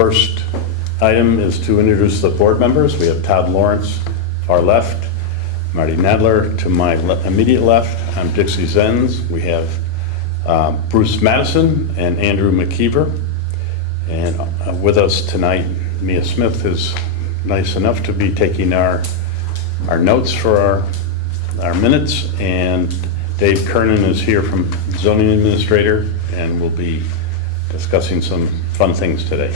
First item is to introduce the board members. We have Todd Lawrence, far left, Marty Nadler to my immediate left. I'm Dixie Zenz. We have Bruce Madison and Andrew McKeever. And with us tonight, Mia Smith is nice enough to be taking our notes for our minutes, and Dave Kernan is here from Zoning Administrator, and we'll be discussing some fun things today.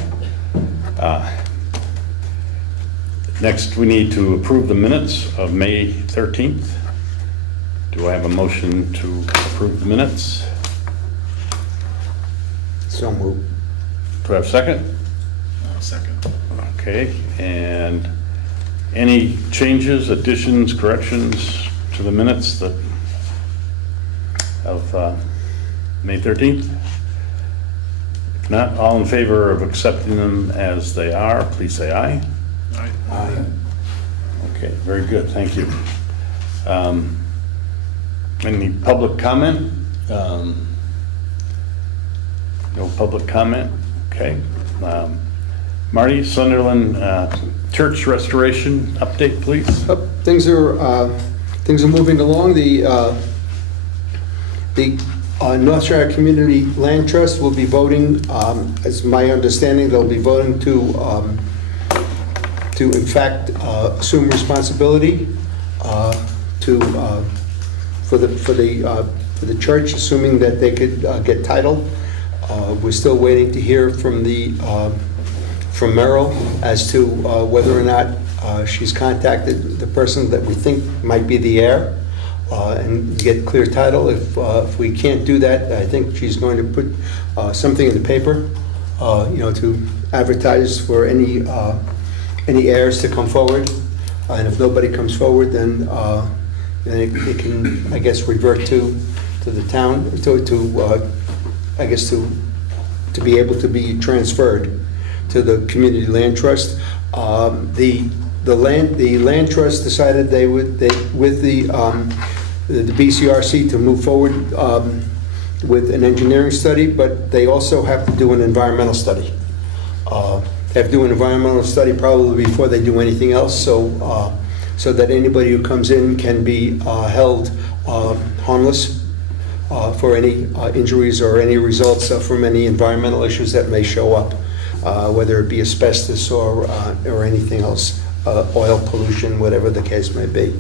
Next, we need to approve the minutes of May 13th. Do I have a motion to approve the minutes? So moved. Do I have a second? Second. Okay, and any changes, additions, corrections to the minutes of May 13th? If not, all in favor of accepting them as they are, please say aye. Aye. Aye. Okay, very good, thank you. Any public comment? No public comment? Okay. Marty, Sunderland church restoration update, please. Things are moving along. The North Shire Community Land Trust will be voting, as my understanding, they'll be voting to in fact assume responsibility for the church, assuming that they could get title. We're still waiting to hear from Merrill as to whether or not she's contacted the person that we think might be the heir and get clear title. If we can't do that, I think she's going to put something in the paper, to advertise for any heirs to come forward. And if nobody comes forward, then it can, I guess, revert to the town to be able to be transferred to the Community Land Trust. The land trust decided with the BCRC to move forward with an engineering study, but they also have to do an environmental study. They have to do an environmental study probably before they do anything else, so that anybody who comes in can be held harmless for any injuries or any results from any environmental issues that may show up, whether it be asbestos or anything else, oil pollution, whatever the case may be.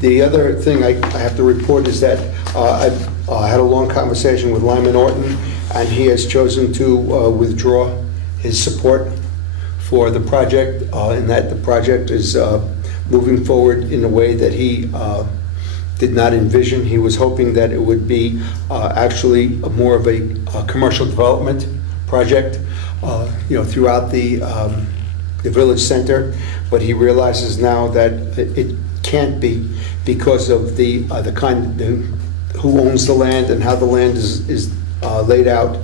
The other thing I have to report is that I had a long conversation with Lyman Orton, and he has chosen to withdraw his support for the project, in that the project is moving forward in a way that he did not envision. He was hoping that it would be actually more of a commercial development project, throughout the village center. But he realizes now that it can't be because of the who owns the land and how the land is laid out,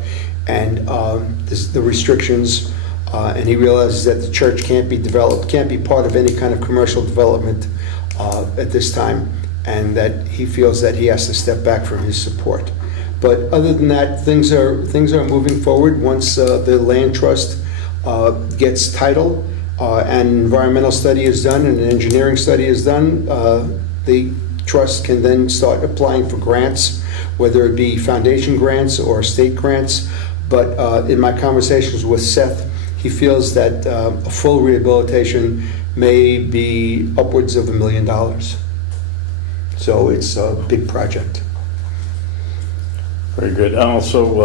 and the restrictions. And he realizes that the church can't be developed, can't be part of any kind of commercial development at this time, and that he feels that he has to step back from his support. But other than that, things are moving forward. Once the land trust gets title, and environmental study is done and an engineering study is done, the trust can then start applying for grants, whether it be foundation grants or state grants. But in my conversations with Seth, he feels that a full rehabilitation may be upwards of $1 million. So it's a big project. Very good. And also,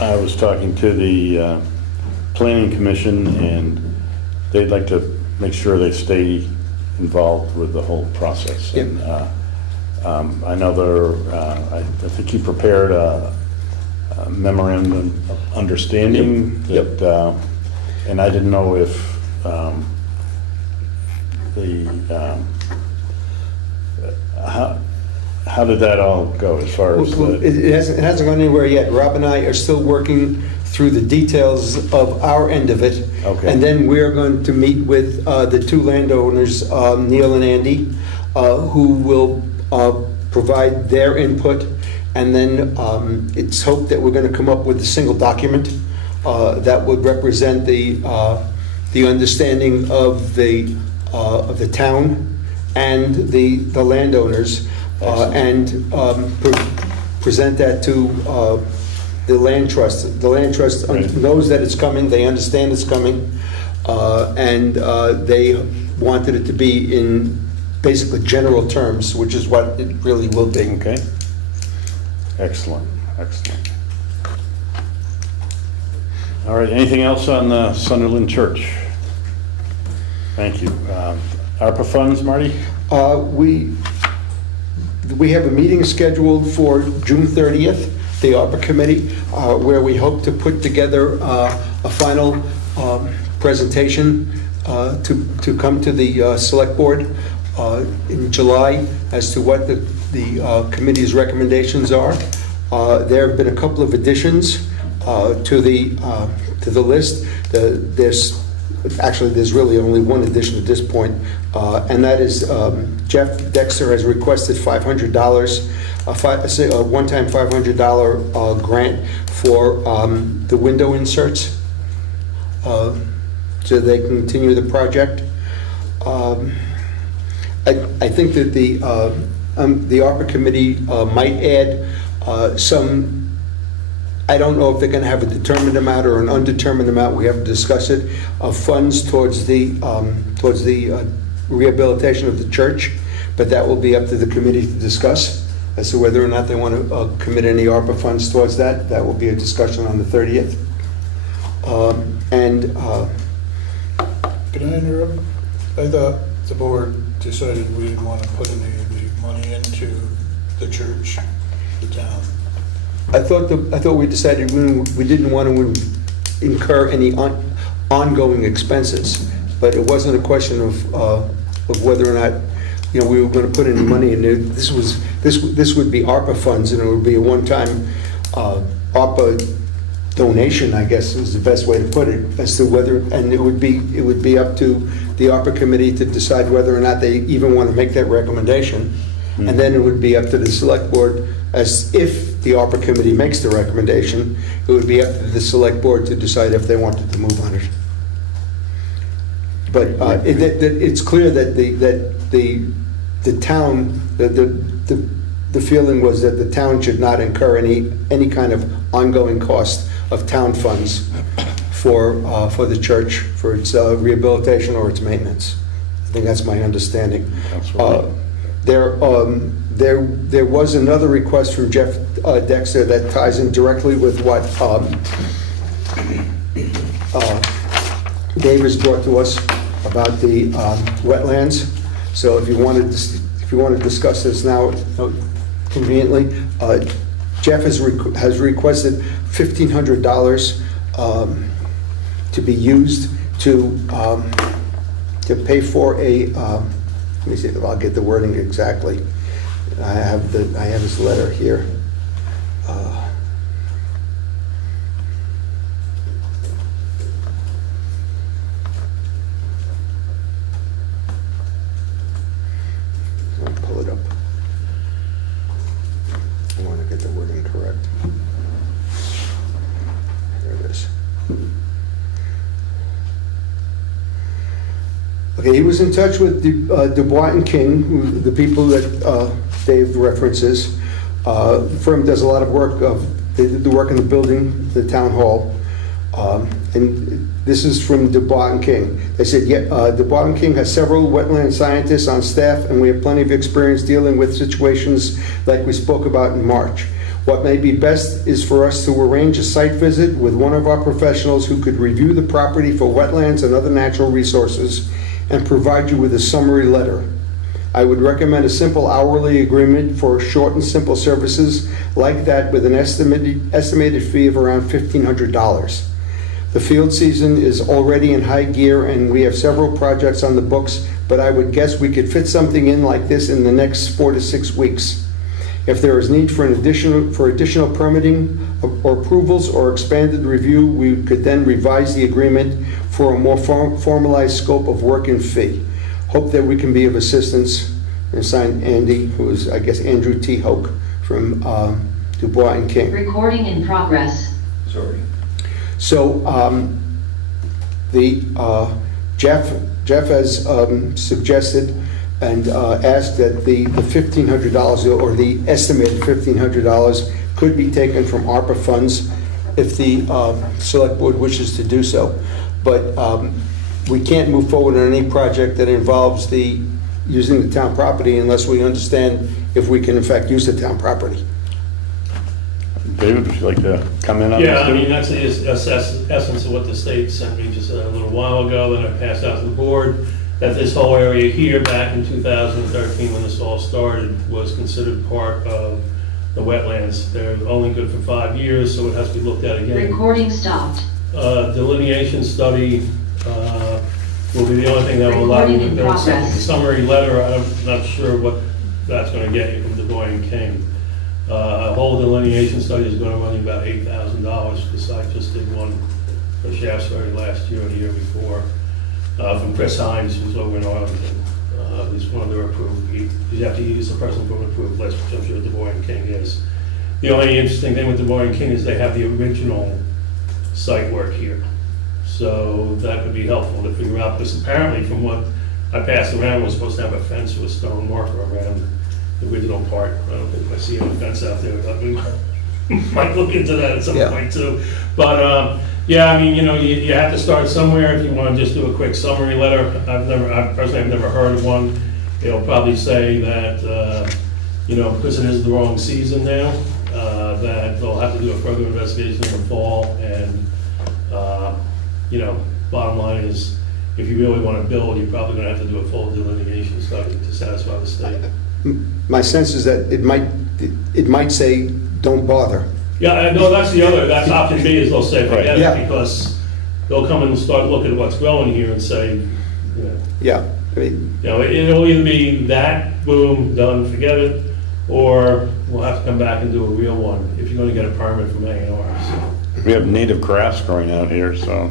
I was talking to the Planning Commission, and they'd like to make sure they stay involved with the whole process. Yep. And I know I think you prepared a memorandum of understanding. Yep. That, and I didn't know if how did that all go as far as it hasn't gone anywhere yet. Rob and I are still working through the details of our end of it. Okay. And then we're going to meet with the two landowners, Neil and Andy, who will provide their input, And then it's hoped that we're going to come up with a single document that would represent the understanding of the town and the landowners, and present that to the land trust. The land trust knows that it's coming, they understand it's coming, and they wanted it to be in basically general terms, which is what it really will be. Okay. Excellent, excellent. All right, anything else on the Sunderland Church? Thank you. ARPA funds, Marty? We have a meeting scheduled for June 30th, the ARPA committee, where we hope to put together a final presentation to come to the select board in July as to what the committee's recommendations are. There have been a couple of additions to the list. There's really only one addition at this point, and that is Jeff Dexter has requested $500, a one-time $500 grant for the window inserts, so they can continue the project. I think that the ARPA committee might add some. I don't know if they're going to have a determined amount or an undetermined amount. We have to discuss it. Of funds towards the rehabilitation of the church, but that will be up to the committee to discuss as to whether or not they want to commit any ARPA funds towards that. That will be a discussion on the 30th. Can I interrupt? I thought the board decided we didn't want to put any of the money into the church, the town. I thought we decided we didn't want to incur any ongoing expenses, but it wasn't a question of whether or not we were going to put any money in there. This would be ARPA funds, and it would be a one-time ARPA donation, I guess is the best way to put it, as to whether, and it would be up to the ARPA committee to decide whether or not they even want to make that recommendation. And then it would be up to the select board, as if the ARPA committee makes the recommendation, it would be up to the select board to decide if they wanted to move on it. But it's clear that the town, the feeling was that the town should not incur any kind of ongoing cost of town funds for the church, for its rehabilitation or its maintenance. I think that's my understanding. There was another request from Jeff Dexter that ties in directly with what Dave has brought to us about the wetlands. So if you want to discuss this now conveniently, Jeff has requested $1,500 to be used to pay for a. Let me see if I'll get the wording exactly. I have his letter here. I'll pull it up. I want to get the wording correct. Here it is. Okay, he was in touch with Dubois and King, the people that Dave references. The firm does a lot of work. They did the work in the building, the town hall. And this is from Dubois and King. They said, Dubois and King has several wetland scientists on staff, and we have plenty of experience dealing with situations like we spoke about in March. What may be best is for us to arrange a site visit with one of our professionals who could review the property for wetlands and other natural resources and provide you with a summary letter. I would recommend a simple hourly agreement for short and simple services like that with an estimated fee of around $1,500. The field season is already in high gear and we have several projects on the books, but I would guess we could fit something in like this in the next 4 to 6 weeks. If there is need for additional permitting or approvals or expanded review, we could then revise the agreement for a more formalized scope of work and fee. Hope that we can be of assistance. And signed Andy, who is, I guess, Andrew T. Hoke from Dubois and King. Recording in progress. Sorry. So, Jeff has suggested and asked that the $1,500 or the estimated $1,500 could be taken from ARPA funds if the select board wishes to do so. But we can't move forward on any project that involves using the town property unless we understand if we can in fact use the town property. David, would you like to comment on this? Yeah, I too? mean, that's the essence of what the state sent me just a little while ago, that I passed out to the board, that this whole area here, back in 2013, when this all started, was considered part of the wetlands. They're only good for 5 years, so it has to be looked at again. Recording stopped. Delineation study will be the only thing that will allow you to Recording in build something. progress. Summary letter, I'm not sure what that's gonna get you from Dubois and King. A whole delineation study is gonna run you about $8,000, because I just did one for Shaftesbury last year and the year before, from Chris Hines, who's over in Arlington. He's one of their approved, you have to use the person from an approved list, which I'm sure Dubois and King is. The only interesting thing with Dubois and King is they have the original site work here. So that could be helpful to figure out, because apparently from what I passed around, we're supposed to have a fence with a stone marker around the original part. I don't think I see any fence out there, but we might look into that at some Yeah. point too. But, yeah, I mean, you have to start somewhere if you want to just do a quick summary letter. I personally have never heard of one. It'll probably say that, because it is the wrong season now, that they'll have to do a further investigation in the fall, and, bottom line is, if you really want to build, you're probably going to have to do a full delineation study to satisfy the state. My sense is that it might say, don't bother. Yeah, no, that's option B, is they'll say, forget Yeah. it, because they'll come in and start looking at what's growing here and say, Yeah, I mean, it'll either be that, boom, done, forget it, or we'll have to come back and do a real one, if you're gonna get a permit from A&R, so. We have native grass growing out here, so.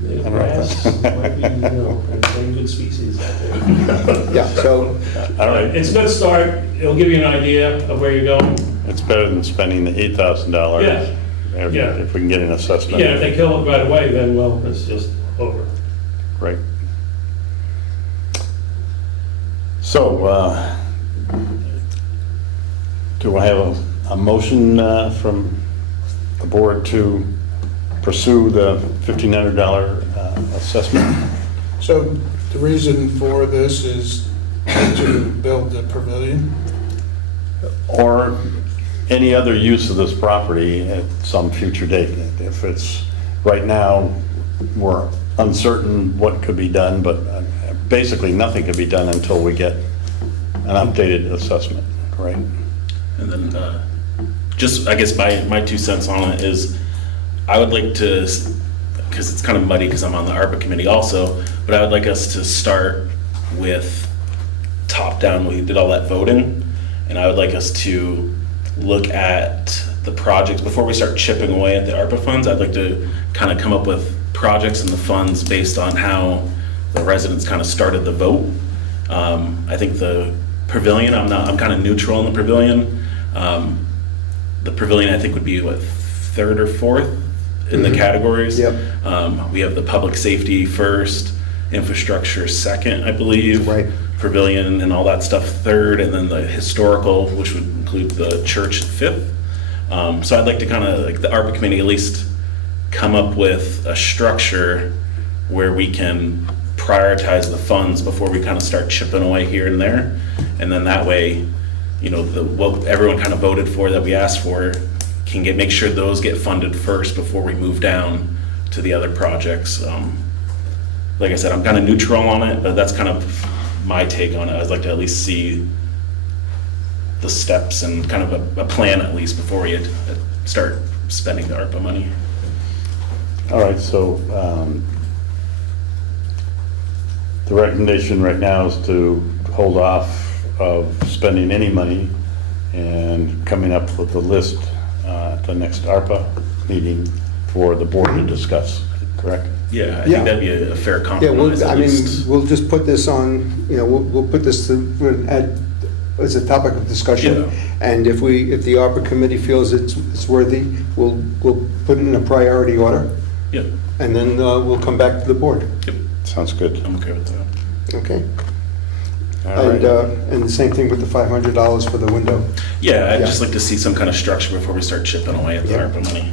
Native I don't know. grass might be, endangered species out there. yeah, so, All right, It's a good start, it'll give you an idea of where you're going. it's better than spending the $8,000. Yeah. Yeah. If we can get an assessment. Yeah, if they kill it right away, then, well, it's just over. Right. So, do I have a motion from the board to pursue the $1,500 assessment? So the reason for this is to build the pavilion. Or any other use of this property at some future date? If it's, right now, we're uncertain what could be done, but basically nothing could be done until we get an updated assessment, right? And then, just, I guess my 2 cents on it is, I would like to, because it's kind of muddy because I'm on the ARPA committee also, but I would like us to start with top down. We did all that voting, and I would like us to look at the projects before we start chipping away at the ARPA funds. I'd like to kind of come up with projects and the funds based on how the residents kind of started the vote. I think the pavilion, I'm kind of neutral on the pavilion. The pavilion, I think, would be what, 3rd or 4th in the categories. Yep. We have the public safety first, infrastructure second, I believe. Right. Pavilion and all that stuff third, and then the historical, which would include the church, 5th. So I'd like to kind of, like the ARPA committee, at least come up with a structure where we can prioritize the funds before we kind of start chipping away here and there. And then that way, what everyone kind of voted for that we asked for can make sure those get funded first before we move down to the other projects. Like I said, I'm kind of neutral on it, but that's kind of my take on it. I'd like to at least see the steps and kind of a plan at least before we start spending the ARPA money. All right, so the recommendation right now is to hold off of spending any money and coming up with a list at the next ARPA meeting for the board to discuss, correct? Yeah, I Yeah. think that'd be a fair yeah, compromise at least. we'll just put this on, we'll put this as a topic of discussion. Yeah. And if the ARPA committee feels it's worthy, we'll put it in a priority order, Yep, and then we'll come back to the board. yep, Sounds good. I'm okay with that. Okay? All right. And the same thing with the $500 for the window. Yeah, I'd Yeah. just like to see some kind of structure before we start chipping away at the Yeah. ARPA money.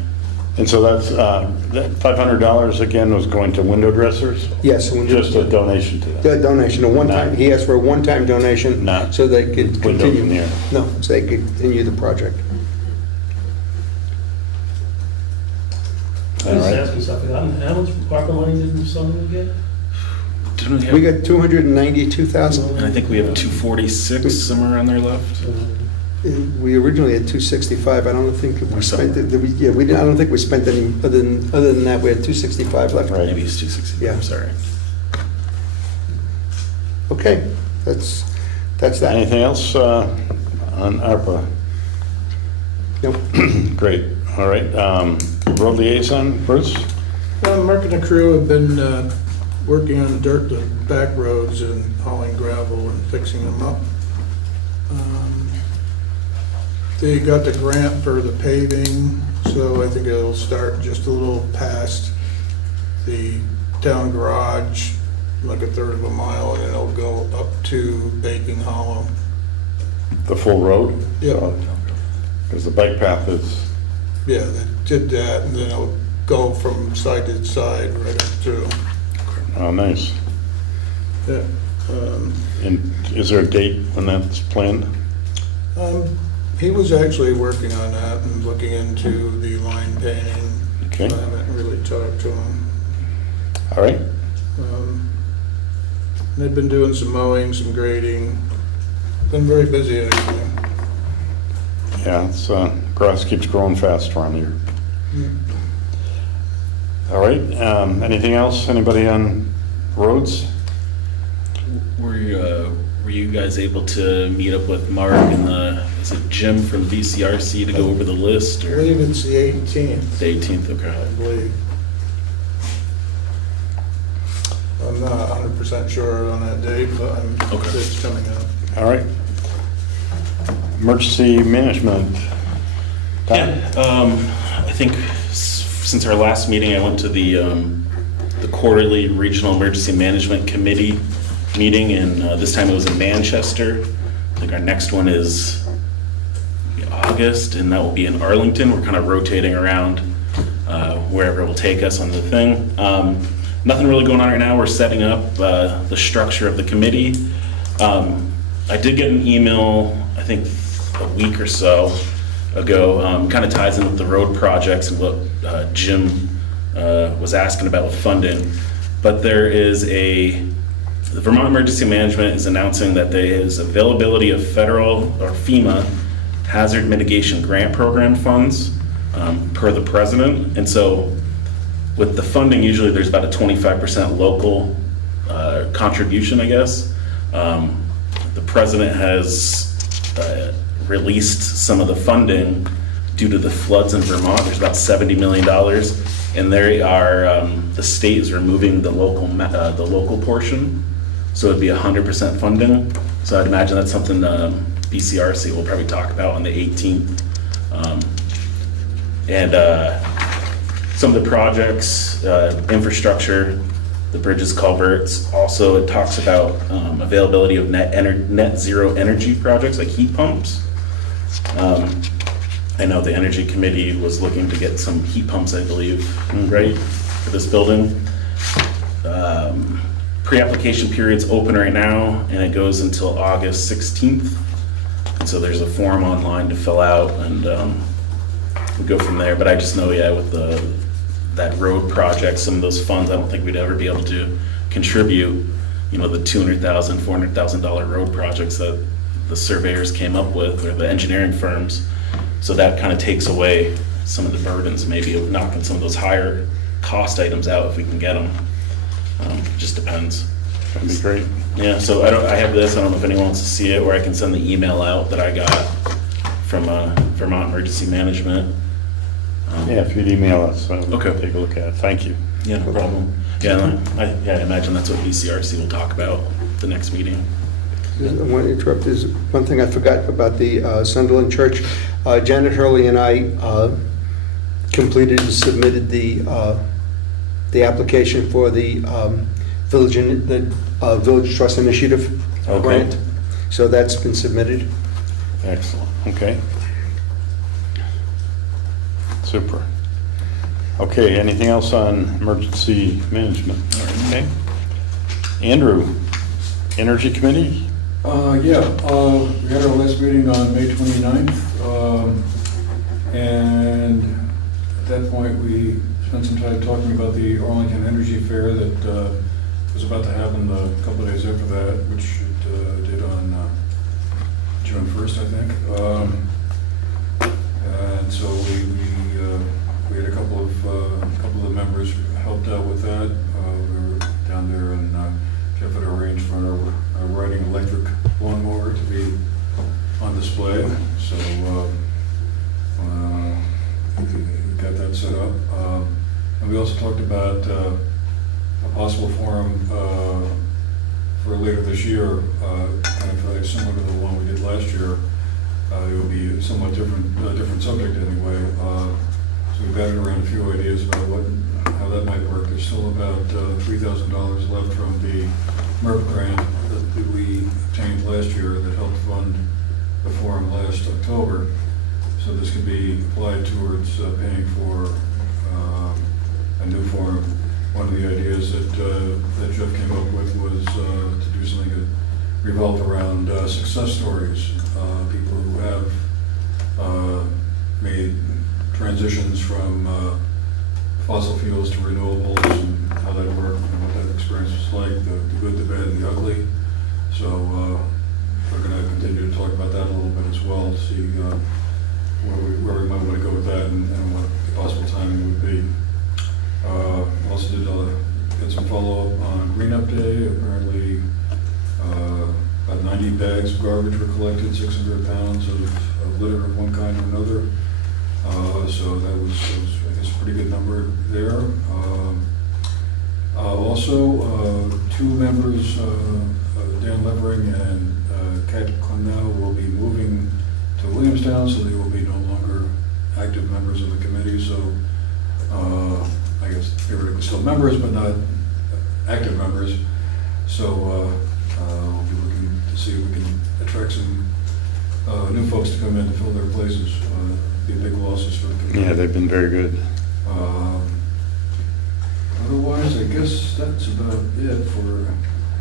And so that's, that $500 again was going to window dressers? Yes. Just a donation to them? The donation, a one-time, he asked for a one-time donation. Not so they could window continue. veneer. No, so they could continue the project. I was All right. asking something, how much ARPA money did Sunderland get? Didn't we have? We got 292,000. And I think we have 246 somewhere around there left. We originally had 265. I don't think we Or spent it. something. Yeah, we didn't. I don't think we spent any other than that. We had 265 left. Right. Maybe it's 260. Yeah. I'm sorry. Okay, that's that. Anything else on ARPA? Nope. Great, all right. Road liaison, Bruce? Mark and the crew have been working on the back roads and hauling gravel and fixing them up. They got the grant for the paving, so I think it'll start just a little past the town garage, like a third of a mile, and it'll go up to Baking Hollow. The full road? Yeah. Because the bike path is, Yeah, they did that, and then it'll go from side to side right up through. oh, nice. Yeah. And is there a date when that's planned? He was actually working on that and looking into the line painting. Okay. I haven't really talked to him. All right, They've been doing some mowing, some grading. Been very busy actually. yeah, it's, grass keeps growing fast around here. All right, anything else? Anybody on roads? Were you guys able to meet up with Mark and is it Jim from BCRC to go over the list I or believe it's the 18th, the 18th? Okay. I believe. I'm not 100% sure on that date, but Okay. it's coming up. All right. Emergency management. Tom? Yeah, I think since our last meeting, I went to the quarterly Regional Emergency Management Committee meeting, and this time it was in Manchester. I think our next one is August, and that will be in Arlington. We're kind of rotating around wherever it will take us on the thing. Nothing really going on right now. We're setting up the structure of the committee. I did get an email, I think a week or so ago, kind of ties in with the road projects and what Jim was asking about with funding. But there is the Vermont Emergency Management is announcing that there is availability of federal or FEMA hazard mitigation grant program funds per the president. And so with the funding, usually there's about a 25% local contribution, I guess. The president has released some of the funding due to the floods in Vermont. There's about $70 million, and they are the state is removing the local portion, so it'd be 100% funding. So I'd imagine that's something BCRC will probably talk about on the 18th. Some of the projects, infrastructure, the bridges, culverts. Also, it talks about availability of net zero energy projects like heat pumps. I know the Energy Committee was looking to get some heat pumps, I believe, right, for this building. Pre-application period's open right now, and it goes until August 16th. And so there's a form online to fill out, and we go from there. But I just know, yeah, with that road project, some of those funds, I don't think we'd ever be able to contribute, the $200,000, $400,000 road projects that the surveyors came up with, or the engineering firms. So that kind of takes away some of the burdens, maybe, of knocking some of those higher cost items out if we can get them. Just depends. That'd be great. Yeah, so I have this, I don't know if anyone wants to see it, or I can send the email out that I got from Vermont Emergency Management. Yeah, if you'd email us, we'll Okay. take a look at it. Thank you. Yeah, no problem. Yeah, I imagine that's what BCRC will talk about the next meeting. I want to interrupt, there's one thing I forgot about the Sunderland Church. Janet Hurley and I completed and submitted the application for the Village Trust Initiative Okay. grant. So that's been submitted. Excellent, okay. Super. Okay, anything else on emergency management? Okay. Andrew, Energy Committee? We had our last meeting on May 29th, and at that point, we spent some time talking about the Arlington Energy Fair that was about to happen a couple of days after that, which it did on June 1st, I think. And so we had a couple of members helped out with that. We were down there, and Jeff had arranged for our riding electric lawnmower to be on display. So we got that set up. And we also talked about a possible forum for later this year, kind of similar to the one we did last year. It will be a somewhat different subject anyway. So we've batted around a few ideas about how that might work. There's still about $3,000 left from the MERP grant that we obtained last year that helped fund the forum last October. So this could be applied towards paying for a new forum. One of the ideas that Jeff came up with was to do something that revolved around success stories, people who have made transitions from fossil fuels to renewables and how that worked and what that experience was like, the good, the bad, and the ugly. So we're going to continue to talk about that a little bit as well, to see where we might want to go with that and what the possible timing would be. Also did get some follow-up on Green Up Day. Apparently about 90 bags of garbage were collected, 600 pounds of litter of one kind or another. So that was, I guess, a pretty good number there. Also, two members, Dan Levering and Kat Cornell, will be moving to Williamstown, so they will be no longer active members of the committee. So I guess theoretically still members, but not active members. So we'll be looking to see if we can attract some new folks to come in to fill their places. Be big losses for the committee. Yeah, they've been very good. Otherwise, I guess that's about it for.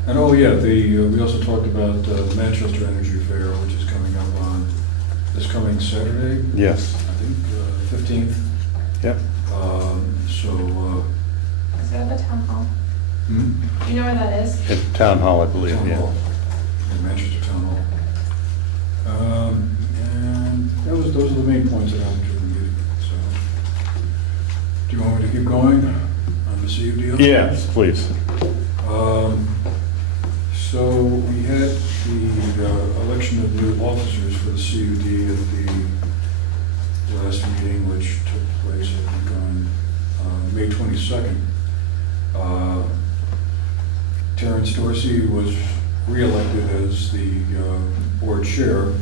And oh yeah, we also talked about the Manchester Energy Fair, which is coming up on this coming Saturday. Yes. I think 15th. Yep. Is that the town hall? Hmm? Do you know where that is? At Town Hall, I believe, Town yeah. Hall. In Manchester Town Hall. And those are the main points that happened to the meeting. So, do you want me to keep going on the CUD? Yes, please. So we had the election of new officers for the CUD at the last meeting, which took place, I think, on May 22nd. Terrence Dorsey was re-elected as the board chair,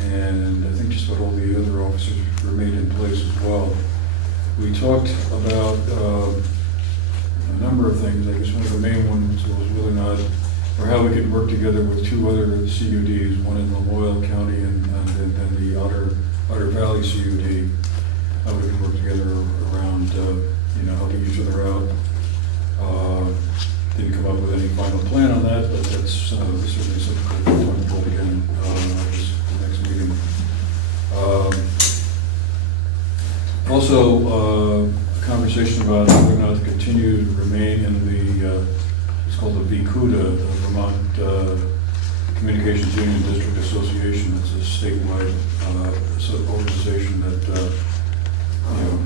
and I think just about all the other officers remained in place as well. We talked about a number of things. I guess one of the main ones was whether or not, or how we could work together with two other CUDs, one in Loyola County and then the Otter Valley CUD. How we could work together around, helping each other out. Didn't come up with any final plan on that, but that's certainly something we'll talk about again the next meeting. Also, a conversation about whether or not to continue to remain in the, it's called the VCUDA, the Vermont Communications Union District Association. It's a statewide sort of organization that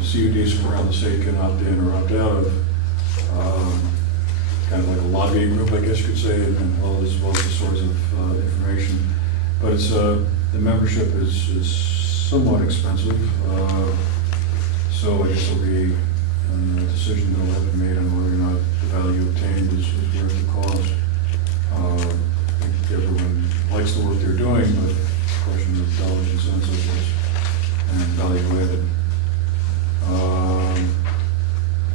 CUDs from around the state can opt in or opt out of. Kind of like a lobbying group, I guess you could say, and as well as the source of information. But it's the membership is somewhat expensive, so I guess there'll be a decision that will have to be made on whether or not the value obtained is worth the cost. I think everyone likes the work they're doing, but the question of dollars and cents, I guess, and value added.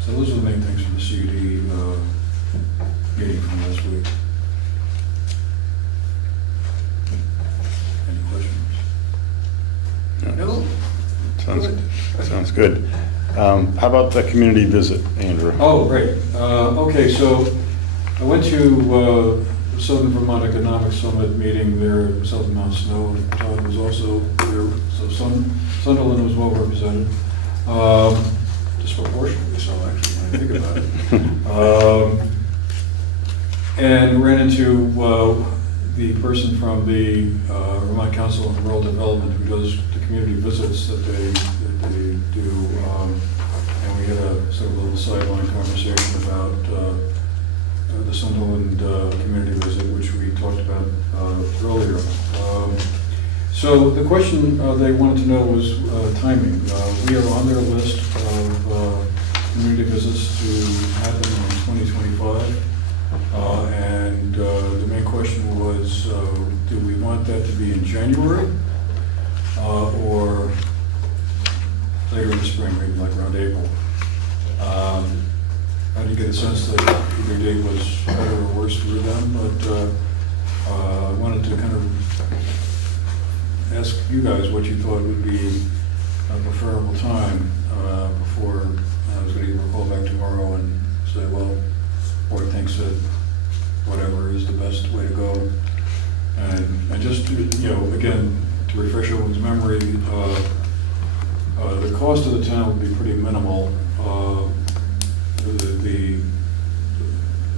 So those are the main things from the CUD meeting from last week. Any questions? No? Sounds good. How about the community visit, Andrew? Oh, great. Okay, so I went to the Southern Vermont Economic Summit meeting there south of Mount Snow. Todd was also there, so Sunderland was well represented. Disproportionately so, actually, when I think about it. And ran into the person from the Vermont Council on Rural Development who does the community visits that they do. And we had a sort of a little sideline conversation about the Sunderland community visit, which we talked about earlier. So the question they wanted to know was timing. We are on their list of community visits to happen in 2025. And the main question was, do we want that to be in January or later in the spring, maybe like around April? I didn't get a sense that either date was better or worse for them, but I wanted to kind of ask you guys what you thought would be a preferable time before I was going to either call back tomorrow and say, well, board thinks that whatever is the best way to go. And just to, again, to refresh everyone's memory, the cost of the town would be pretty minimal.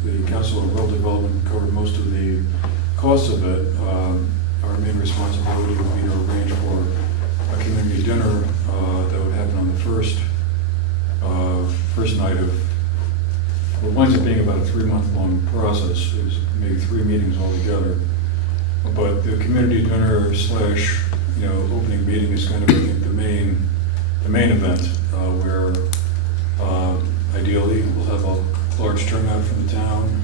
The Council of Rural Development covered most of the costs of it. Our main responsibility would be to arrange for a community dinner that would happen on the first night of, what winds up being about a 3-month-long process. It was maybe 3 meetings altogether. But the community dinner slash, opening meeting is kind of, I think, the main event where ideally we'll have a large turnout from the town,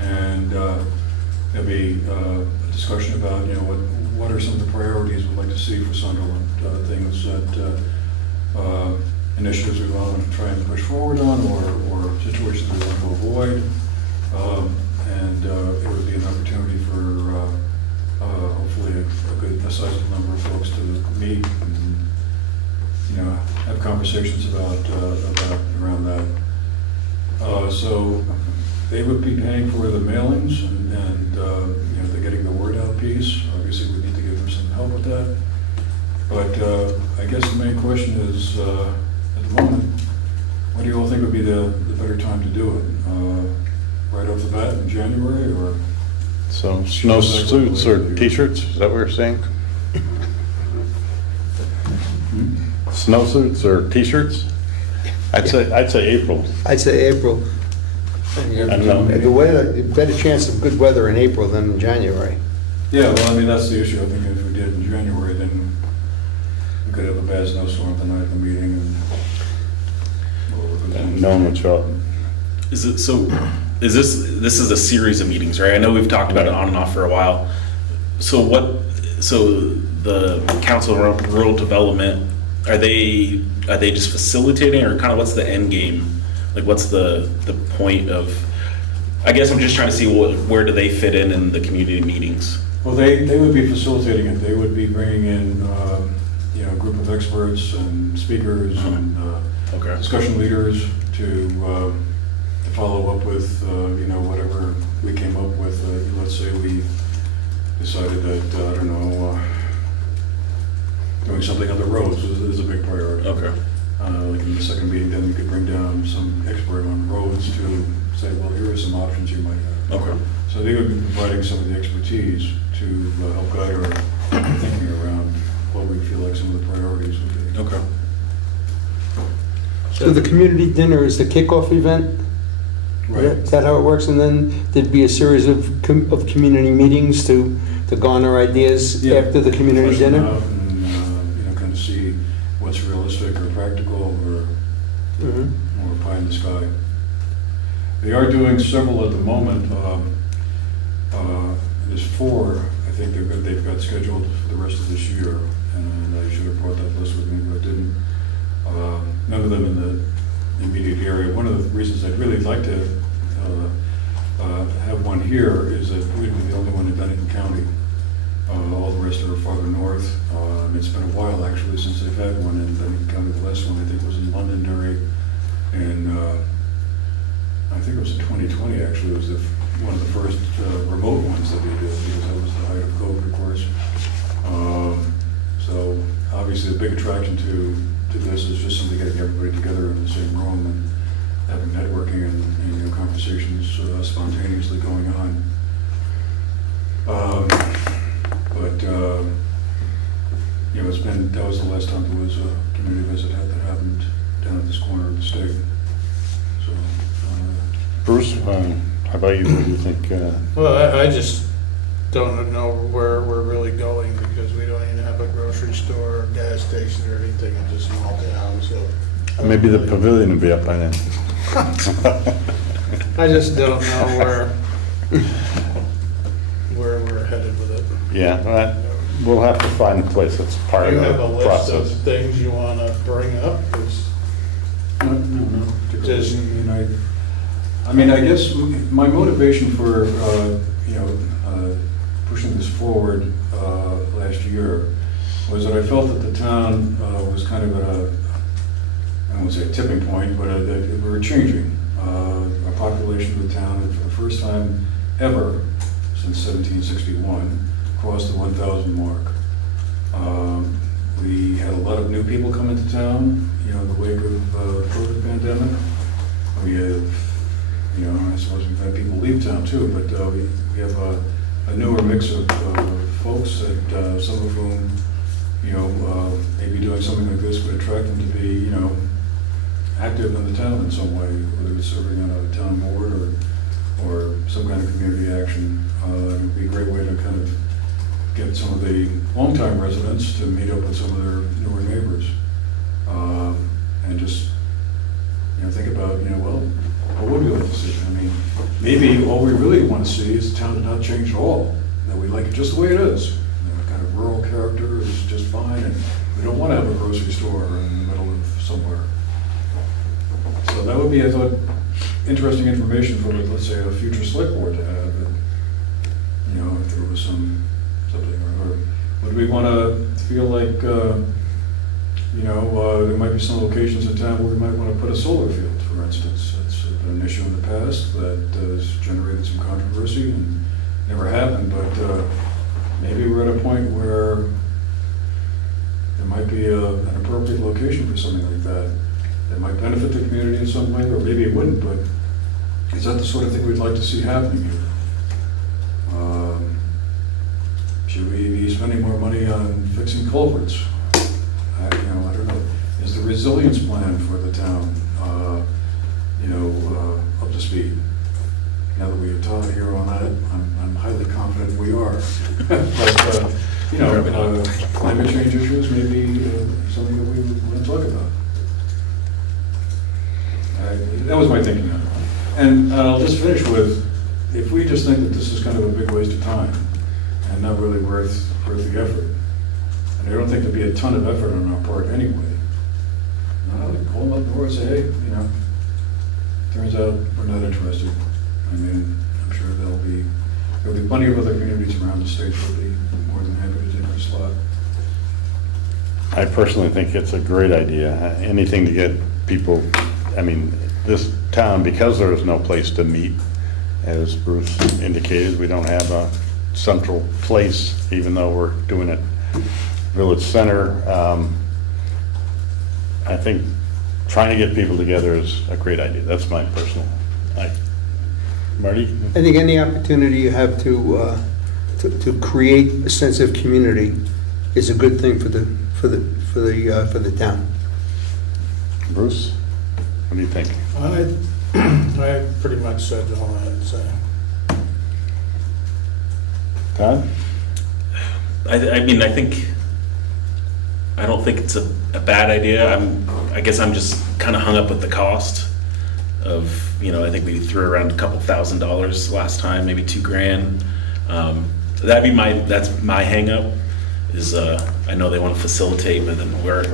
and there'll be a discussion about, what are some of the priorities we'd like to see for Sunderland, things that initiatives we want to try and push forward on, or situations we want to avoid. And it would be an opportunity for hopefully a sizable number of folks to meet and have conversations about around that. So they would be paying for the mailings and they're getting the word out piece. Obviously, we need to give them some help with that. But I guess the main question is, at the moment, what do you all think would be the better time to do it? Right off the bat in January, or? So snow suits or t-shirts, is that what you're saying? Snow suits or t-shirts? I'd say April. I'd say April. I don't know. The weather, better chance of good weather in April than in January. Yeah, well, I mean, that's the issue. I think if we did in January, then we could have a bad snowstorm the night of the meeting And no one would show up. Is it, so, is this is a series of meetings, right? I know we've talked about it on and off for a while. So the Council of Rural Development, are they just facilitating, or kind of what's the end game? Like, what's the point of, I guess I'm just trying to see where do they fit in the community meetings? Well, they would be facilitating it. They would be bringing in, a group of experts and speakers and Okay. discussion leaders to follow up with, whatever we came up with. Let's say we decided that, I don't know, doing something on the roads is a big priority. Okay. Like in the second meeting, then we could bring down some expert on roads to say, well, here are some options you might have. Okay. So they would be providing some of the expertise to help guide our thinking around what we feel like some of the priorities would be. Okay. So the community dinner is the kickoff event? Right. Is that how it works? And then there'd be a series of community meetings to garner ideas Yeah. after the community Flesh them dinner? out and, kind of see what's realistic or practical or Mhm. more pie in the sky. They are doing several at the moment. There's 4, I think they've got scheduled for the rest of this year, and I should have brought that list with me, but I didn't. None of them in the immediate area. One of the reasons I'd really like to have one here is that we'd be the only one in Bennington County. All the rest are farther north. It's been a while, actually, since they've had one in Bennington County. The last one, I think, was in Londonderry, and I think it was in 2020, actually. It was one of the first remote ones that we did, because that was the height of COVID, of course. So obviously the big attraction to this is just simply getting everybody together in the same room and having networking and conversations spontaneously going on. That was the last time there was a community visit that happened down at this corner of the state. So, Bruce, how about you? What do you think? Well, I just don't know where we're really going, because we don't even have a grocery store, or gas station, or anything. It's a small town, so. Maybe the pavilion will be up by then. I just don't know where we're headed with it. Yeah, we'll have to find a place that's part Do of you have a the list of process. things you want to bring up? 'Cause no, particularly. Just- I mean, I guess my motivation for, pushing this forward last year was that I felt that the town was kind of at I won't say a tipping point, but that we were changing. Our population of the town, for the first time ever since 1761, crossed the 1,000 mark. We had a lot of new people come into town, in the wake of the COVID pandemic. We have, I suppose we've had people leave town too, but we have a newer mix of folks that some of whom, maybe doing something like this would attract them to be, active in the town in some way, whether it's serving on a town board or some kind of community action. It would be a great way to kind of get some of the longtime residents to meet up with some of their newer neighbors. And just, think about, what would we like to see? I mean, maybe all we really want to see is the town to not change at all, that we like it just the way it is. Kind of rural character is just fine, and we don't want to have a grocery store in the middle of somewhere. So that would be, I thought, interesting information for, let's say, a future select board to have. If there was something, or would we want to feel like, there might be some locations in town where we might want to put a solar field, for instance. It's been an issue in the past that has generated some controversy and never happened, but maybe we're at a point where there might be an appropriate location for something like that. That might benefit the community in some way, or maybe it wouldn't, but is that the sort of thing we'd like to see happening here? Should we be spending more money on fixing culverts? I don't know. Is the resilience plan for the town, up to speed? Now that we have Todd here on that, I'm highly confident we are. But, climate change issues may be something that we want to talk about. That was my thinking on it. And I'll just finish with, if we just think that this is kind of a big waste of time and not really worth the effort, and I don't think there'd be a ton of effort on our part anyway, call them up the door and say, hey, turns out we're not interested. I mean, I'm sure there'll be plenty of other communities around the state that'll be more than happy to take our slot. I personally think it's a great idea. Anything to get people, this town, because there is no place to meet, as Bruce indicated, we don't have a central place, even though we're doing it Village Center. I think trying to get people together is a great idea. That's my personal, Marty? I think any opportunity you have to create a sense of community is a good thing for the town. Bruce, what do you think? I pretty much said all I had to say. Todd? I don't think it's a bad idea. I guess I'm just kind of hung up with the cost of, I think we threw around a couple $1,000s last time, maybe $2,000. That's my hangup, is I know they want to facilitate, but then we're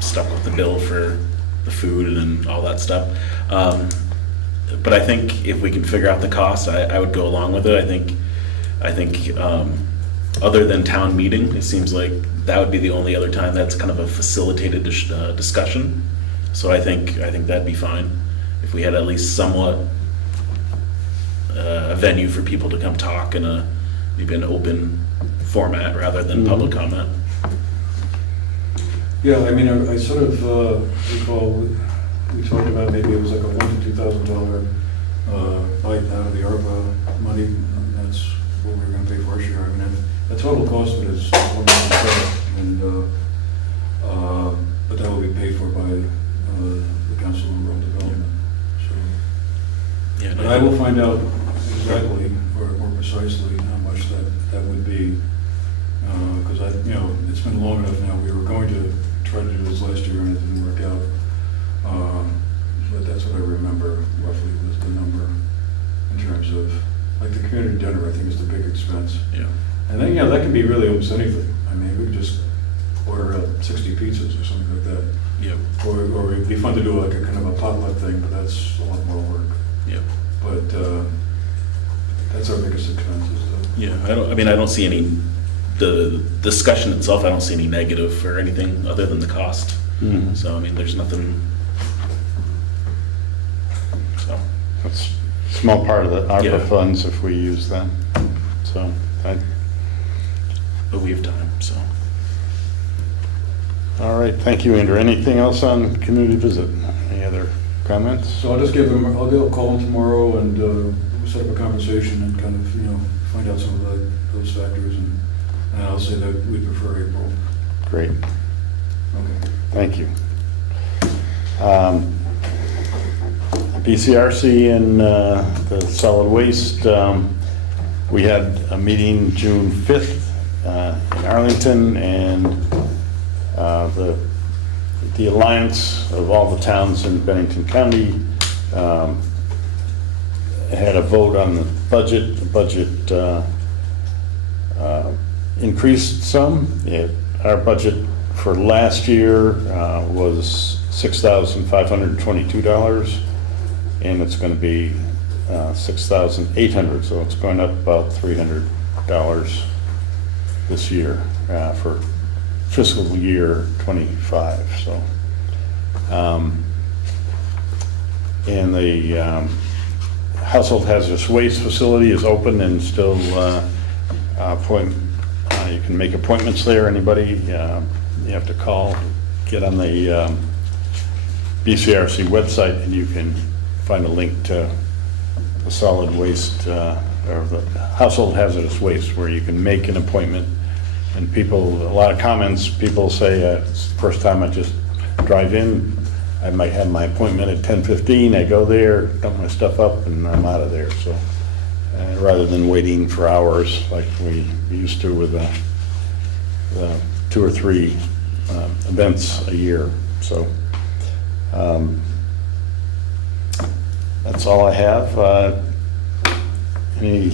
stuck with the bill for the food and all that stuff. But I think if we can figure out the cost, I would go along with it. I think other than town meeting, it seems like that would be the only other time that's kind of a facilitated discussion. So I think that'd be fine if we had at least somewhat a venue for people to come talk in maybe an open format rather than public comment. Yeah, I mean, I sort of recall, we talked about maybe it was like a $1,000 to $2,000 bite out of the ARPA money, and that's what we were gonna pay for our share. I mean, the total cost of it is $1 million, and, but that will be paid for by the Council on Rural Development, so. Yeah, But I will find out exactly, or more precisely, how much that would be, because it's been long enough now. We were going to try to do this last year and it didn't work out. But that's what I remember roughly was the number in terms of, like, the community dinner, I think, is the big expense. Yeah. And then, that can be really almost anything. I mean, we could just order out 60 pizzas or something like that. Yep. Or it'd be fun to do like a kind of a potluck thing, but that's a lot more work. Yep. But that's our biggest expense. Yeah, I don't see the discussion itself, I don't see any negative or anything other than the cost. Mhm. So, I mean, there's nothing, so. That's a small part of the Yeah. ARPA funds if we use them. So, But we have time, so. all right, thank you, Andrew. Anything else on community visit? Any other comments? So I'll just I'll call him tomorrow and set up a conversation and kind of, find out some of those factors, and I'll say that we'd prefer April. Great, Okay. thank you. BCRC and the solid waste, we had a meeting June 5th in Arlington, and the alliance of all the towns in Bennington County had a vote on the budget. The budget increased some. Our budget for last year was $6,522, and it's going to be $6,800, so it's going up about $300 this year for fiscal year '25. So, and the household hazardous waste facility is open and still you can make appointments there. Anybody, you have to call, get on the BCRC website, and you can find a link to the solid waste or the household hazardous waste, where you can make an appointment. And a lot of comments, people say, it's the first time I just drive in, I might have my appointment at 10:15, I go there, dump my stuff up, and I'm out of there. So rather than waiting for hours like we used to with the 2 or 3 events a year. So that's all I have. Any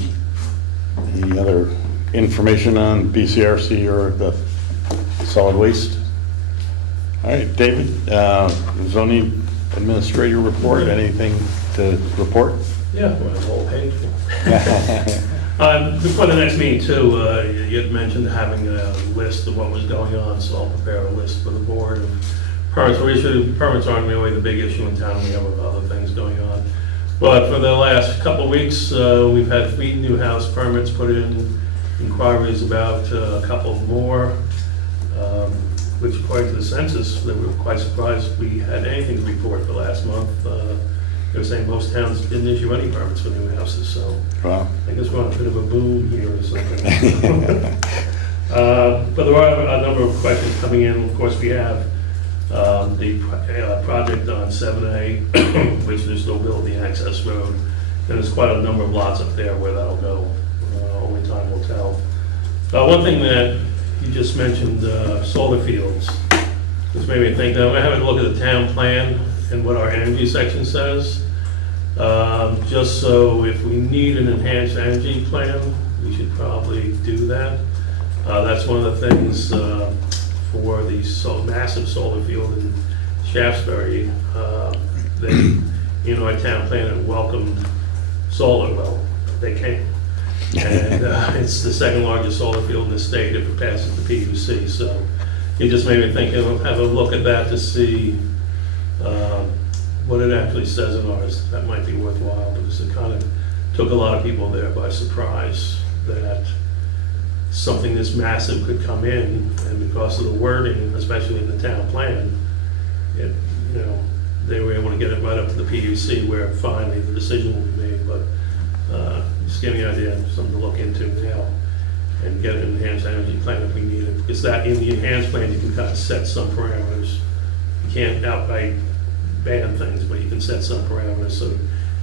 other information on BCRC or the solid waste? All right, David, zoning administrator report, anything to report? Yeah, well, it's all paid for. Before the next meeting too, you had mentioned having a list of what was going on, so I'll prepare a list for the board of permits. Permits aren't really the big issue in town, we have other things going on. But for the last couple of weeks, we've had 3 new house permits put in, inquiries about a couple more, which according to the census, they were quite surprised we had anything to report for last month. They were saying most towns didn't issue any permits for new houses, so Wow. I guess we're on a bit of a boom here or something. But there are a number of questions coming in. Of course, we have the project on 7A, which is still building the access road. And there's quite a number of lots up there where that'll go. Only time will tell. One thing that you just mentioned, solar fields, just made me think that I'm gonna have a look at the town plan and what our energy section says. Just so if we need an enhanced energy plan, we should probably do that. That's one of the things for the massive solar field in Shaftesbury. Our town plan had welcomed solar, well, they came. And it's the second largest solar field in the state if it passes the PUC. So it just made me think, have a look at that to see what it actually says in ours. That might be worthwhile, because it kind of took a lot of people there by surprise that something this massive could come in, and because of the wording, especially in the town plan, they were able to get it right up to the PUC where finally the decision will be made. But just give me an idea, something to look into now, and get an enhanced energy plan if we need it. Because that, in the enhanced plan, you can kind of set some parameters. You can't outright ban things, but you can set some parameters so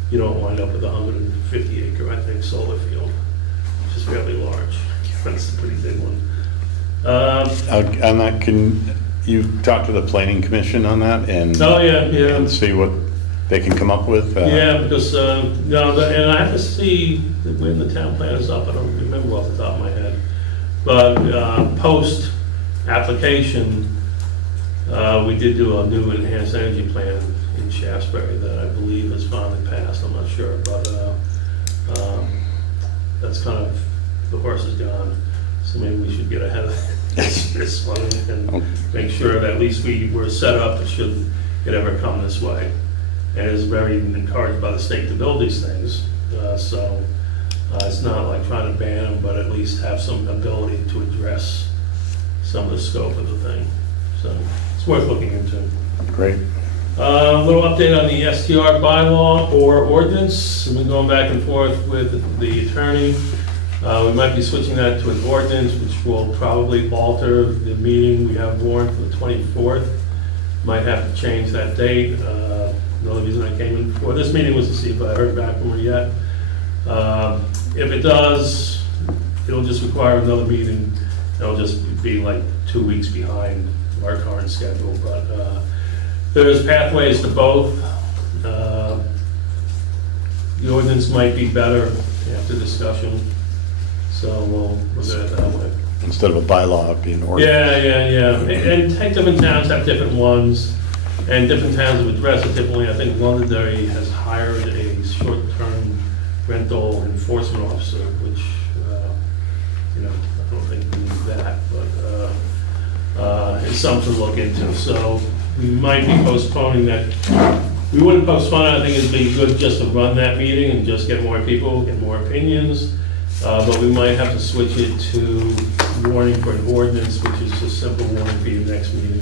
you don't wind up with a 150 acre, I think, solar field, which is fairly large. That's a pretty big one. On that, can you talk to the planning commission on that and? Oh, yeah. And see what they can come up with? Yeah, because, and I have to see when the town plan is up, I don't remember off the top of my head. But post-application, we did do a new enhanced energy plan in Shaftesbury that I believe has finally passed, I'm not sure, but that's kind of, the horse is gone. So maybe we should get ahead of this one and make sure that at least we're set up should it ever come this way. And is very encouraged by the state to build these things. So it's not like trying to ban them, but at least have some ability to address some of the scope of the thing. So it's worth looking into. Great. A little update on the STR bylaw or ordinance. We've been going back and forth with the attorney. We might be switching that to an ordinance, which will probably alter the meeting we have warned for the 24th. Might have to change that date. Another reason I came in for this meeting was to see if I heard back from her yet. If it does, it'll just require another meeting. It'll just be like 2 weeks behind our current schedule, but there's pathways to both. The ordinance might be better after discussion, so we'll do it that way. Instead of a bylaw, it'd be an ordinance. Yeah. And different towns have different ones, and different towns have addressed it differently. I think Londonderry has hired a short-term rental enforcement officer, which, I don't think we need that, but it's something to look into. So we might be postponing that. We wouldn't postpone it. I think it'd be good just to run that meeting and just get more people, get more opinions. But we might have to switch it to warning for an ordinance, which is just simple warning for your next meeting.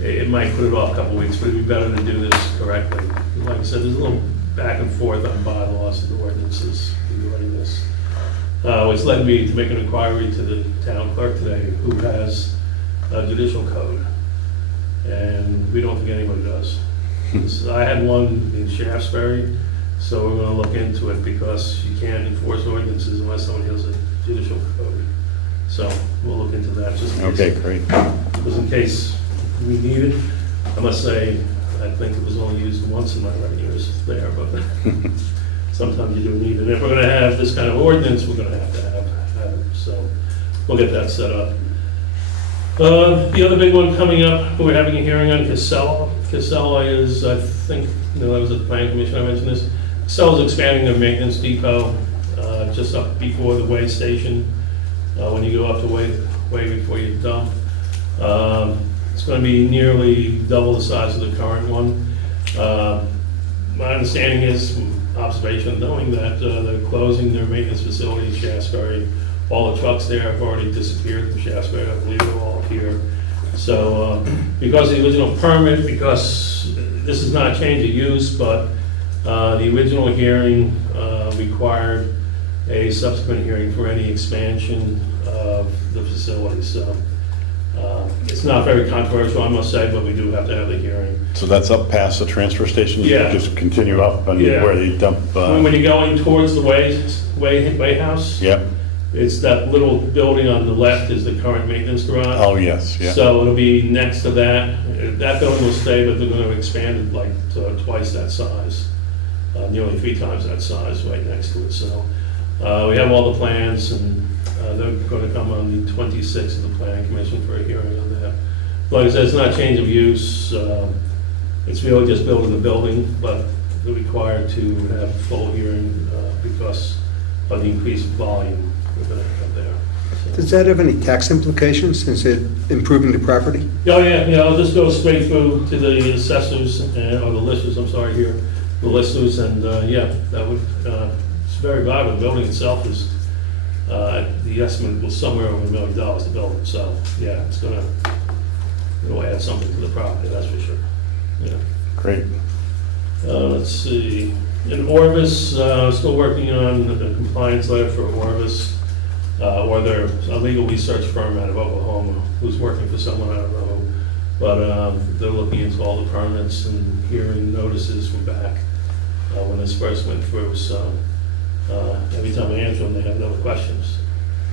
It might put it off a couple weeks, but it'd be better to do this correctly. Like I said, there's a little back and forth on bylaws and ordinances regarding this. Which led me to make an inquiry to the town clerk today, who has a judicial code. And we don't think anybody does. I had one in Shaftesbury, so we're gonna look into it, because you can't enforce ordinances unless someone has a judicial code. So we'll look into that just in case. Okay, great. Just in case we need it. I must say, I think it was only used once in my 11 years there, but sometimes you do need it. And if we're gonna have this kind of ordinance, we're gonna have to have it. So we'll get that set up. The other big one coming up, we're having a hearing on Casella. Casella is, I think, that was at the planning commission I mentioned this. Casella's expanding their maintenance depot just up before the weigh station. When you go up to weigh before you dump. It's going to be nearly double the size of the current one. My understanding is, from observation, knowing that they're closing their maintenance facility in Shaftesbury. All the trucks there have already disappeared from Shaftesbury. I believe they're all here. So because of the original permit, because this is not a change of use, but the original hearing required a subsequent hearing for any expansion of the facility. So it's not very controversial, I must say, but we do have to have the hearing. So that's up past the transfer station? Yeah. You just continue up and where they dump? When you're going towards the weigh house, Yep. it's that little building on the left is the current maintenance garage. Oh, yes, yeah. So it'll be next to that. That building will stay, but they're going to expand it like twice that size, nearly 3 times that size right next to it. So We have all the plans, and they're going to come on the 26th of the planning commission for a hearing on that. Like I said, it's not change of use, it's really just building the building, but they're required to have a full hearing because of the increased volume we're going to have there. So- Does that have any tax implications, since it improving the property? Oh, yeah, I'll just go straight through to the assessors, or the listers, I'm sorry, here, the listers, and, yeah, that would, it's very valuable. The building itself is, the estimate was somewhere over $1 million to build it, so, yeah, it'll add something to the property, that's for sure, yeah. Great. Let's see, in Orvis, still working on the compliance letter for Orvis, or they're a legal research firm out of Oklahoma who's working for someone out of Oklahoma. But they're looking into all the permits and hearing notices from back when this first went through. So every time I answer them, they have other questions.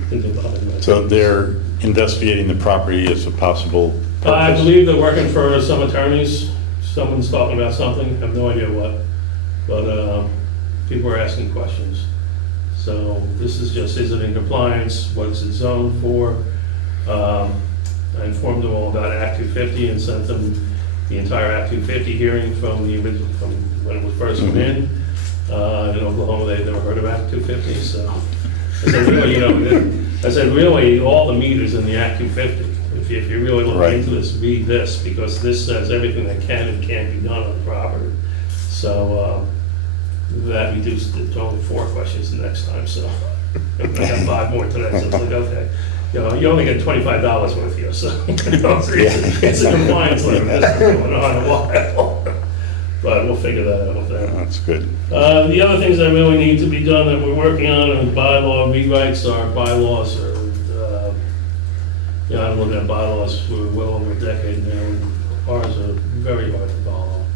Thinking about it. So they're investigating the property as a possible I purchase? believe they're working for some attorneys. Someone's talking about something, I have no idea what, but people are asking questions. So this is just, is it in compliance, what's it zoned for? I informed them all about Act 250 and sent them the entire Act 250 hearing from the original, from when it was first went in. In Oklahoma, they'd never heard of Act 250, so I said, really, I said, really, all the meat is in the Act 250. If you really look Right. into this, read this, because this says everything that can and can't be done on the property. So that reduced it to only 4 questions the next time, so I got 5 more today, so it's like, okay. You only get $25 worth here, so it's a compliance letter, this has been going on a while. But we'll figure that out with them. That's good. The other things that really need to be done that we're working on are bylaw rewrites. Our bylaws are, I've looked at bylaws for well over a decade now, and ours are very hard to follow.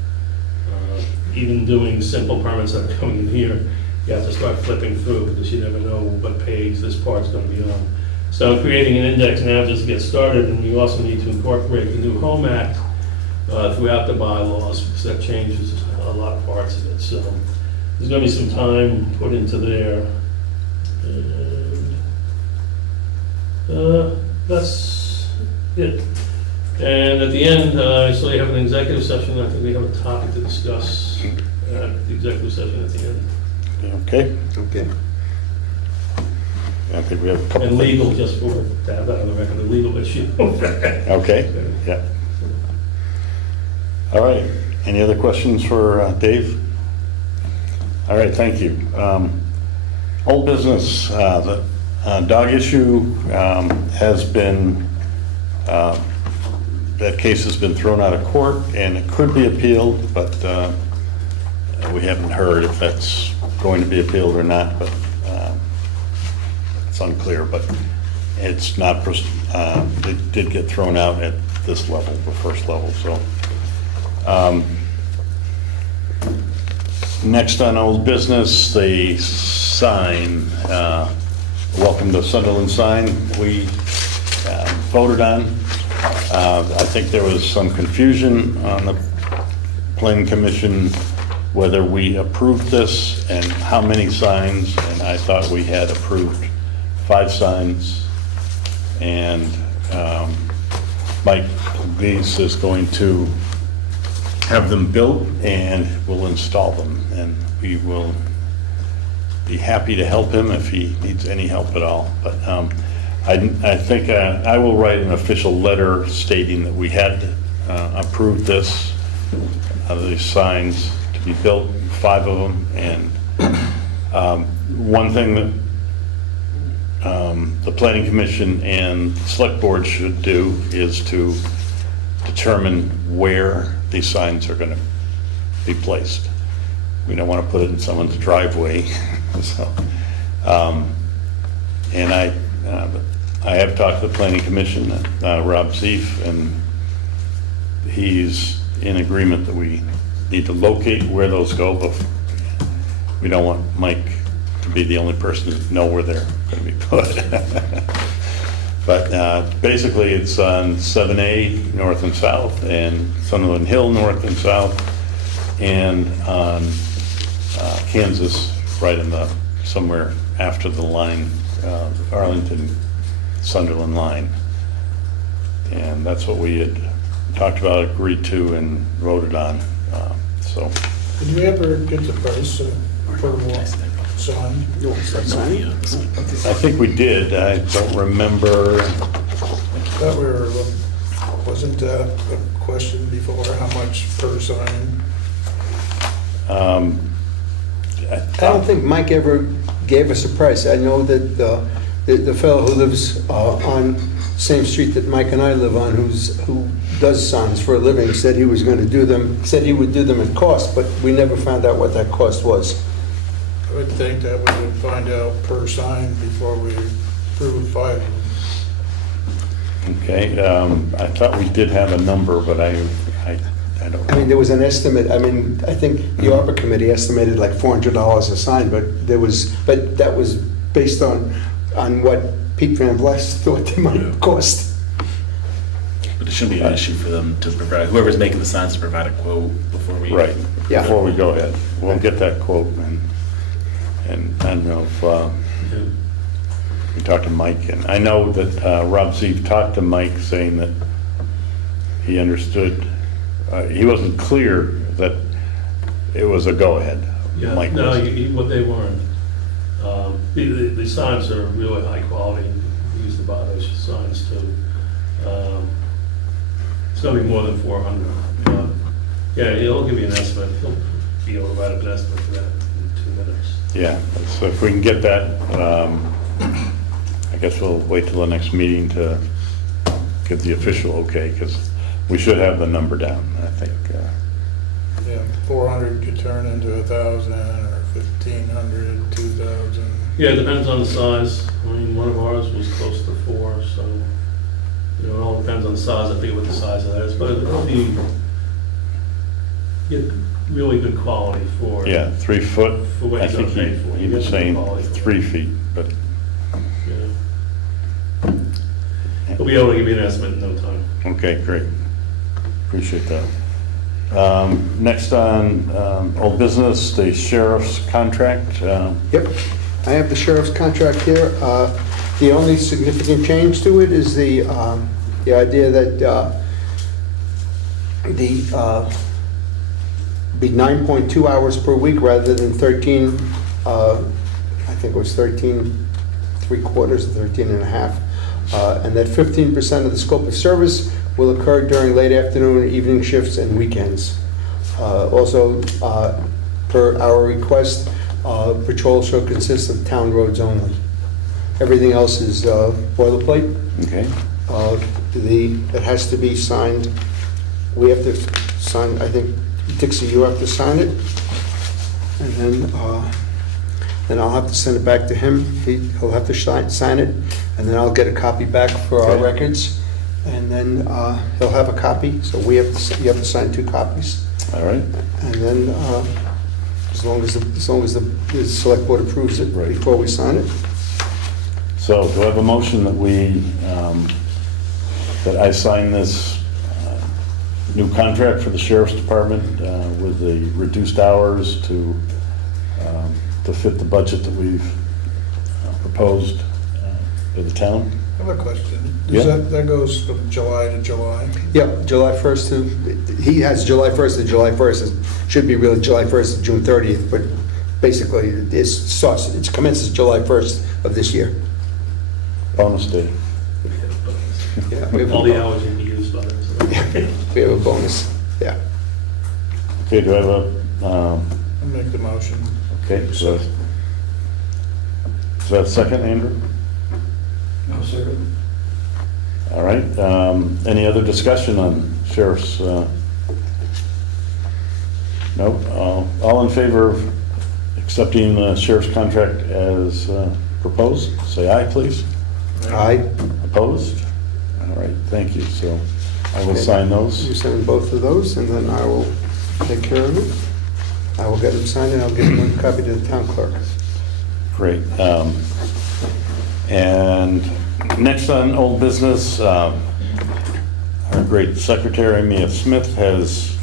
Even doing simple permits that are coming in here, you have to start flipping through because you never know what page this part's going to be on. So creating an index now just to get started, and we also need to incorporate the new Home Act throughout the bylaws, because that changes a lot of parts of it. So there's going to be some time put into there. And that's it. And at the end, so you have an executive session. I think we have a topic to discuss at the executive session at the end. Okay. Okay. I think we have a couple. And legal, just for, to have that on the record, the legal issue. Okay, yeah. All right, any other questions for Dave? All right, thank you. Old business, the dog issue has been, that case has been thrown out of court, and it could be appealed, but we haven't heard if that's going to be appealed or not, but it's unclear, but it's not, it did get thrown out at this level, the first level, so. Next on old business, the sign, welcome to Sunderland sign, we voted on. I think there was some confusion on the planning commission whether we approved this and how many signs, and I thought we had approved 5 signs, and Mike Glees is going to have them built and we'll install them, and we will be happy to help him if he needs any help at all. But I think I will write an official letter stating that we had approved this, these signs to be built, 5 of them, and one thing that the planning commission and select board should do is to determine where these signs are going to be placed. We don't want to put it in someone's driveway. So, and I have talked to the planning commission, Rob Zeef, and he's in agreement that we need to locate where those go, but we don't want Mike to be the only person to know where they're going to be put. But basically, it's on 7A, north and south, and Sunderland Hill, north and south, and on Kansas, right in the somewhere after the line, Arlington Sunderland line. And that's what we had talked about, agreed to, and voted on, so. Did you ever get the price for one sign? You want to start signing? I think we did, I don't remember. That we were, wasn't that a question before, how much per sign? I don't think Mike ever gave us a price. I know that the fellow who lives on same street that Mike and I live on, who does signs for a living, said he was going to do them, said he would do them at cost, but we never found out what that cost was. I would think that we would find out per sign before we approve 5. Okay, I thought we did have a number, but I don't. I mean, there was an estimate, I mean, I think the ARPA committee estimated like $400 a sign, but that was based on what Pete Van Vlest thought they might cost. But it shouldn't be an issue for them to provide, whoever's making the signs to provide a quote before we. Right, Yeah. before we go ahead, we'll get that quote, and I don't know if, we talked to Mike, and I know that Rob Zeeb talked to Mike saying that he understood, he wasn't clear that it was a go-ahead. Yeah, Mike no, was. what they weren't. The signs are really high quality. We used to buy those signs too. It's gonna be more than 400. Yeah, he'll give you an estimate. He'll be able to write up an estimate for that in 2 minutes. Yeah, so if we can get that, I guess we'll wait till the next meeting to get the official okay, because we should have the number down, I think. Yeah, 400 could turn into 1,000 or 1,500, 2,000. Yeah, it depends on the size. I mean, one of ours was close to 4, so, you know, it all depends on the size. I forget what the size of that is, but it'll be really good quality for. Yeah, 3 foot, For what I you're think gonna pay for. he You was get the saying quality for 3 it. feet, but. Yeah. We'll be able to give you an estimate in no time. Okay, great. Appreciate that. Next on old business, the sheriff's contract. Yep, I have the sheriff's contract here. The only significant change to it is the idea that be 9.2 hours per week rather than 13, I think it was 13 3/4 or 13 and a half. And that 15% of the scope of service will occur during late afternoon and evening shifts and weekends. Also, per our request, patrol shall consist of town roads only. Everything else is boilerplate. Okay, It has to be signed. We have to sign, I think, Dixie, you have to sign it. And then I'll have to send it back to him. He'll have to sign it, and then I'll get a copy back for our Okay. records. And then he'll have a copy, so you have to sign 2 copies. all right. And then, as long as the select board approves it Right. before we sign it. So do I have a motion that that I sign this new contract for the sheriff's department with the reduced hours to fit the budget that we've proposed for the town? I have a question. Yeah. That goes from July to July? Yep, July 1st to, he has July 1st to July 1st. It should be really July 1st to June 30th, but basically it commences July 1st of this year. Bonus day. Yeah, we have All the a- hours you can use by then. We have a bonus, yeah. Okay, do I have a, I'll make the motion. okay, so, is that a second, Andrew? No, second. All right, any other discussion on sheriff's, no, all in favor of accepting the sheriff's contract as proposed, say aye, please. Aye. Opposed? All right, thank you, so I will Okay. sign those. You send both of those, and then I will take care of it. I will get them signed, and I'll give them a copy to the town clerk. Great. And next on old business, our great secretary, Mia Smith, has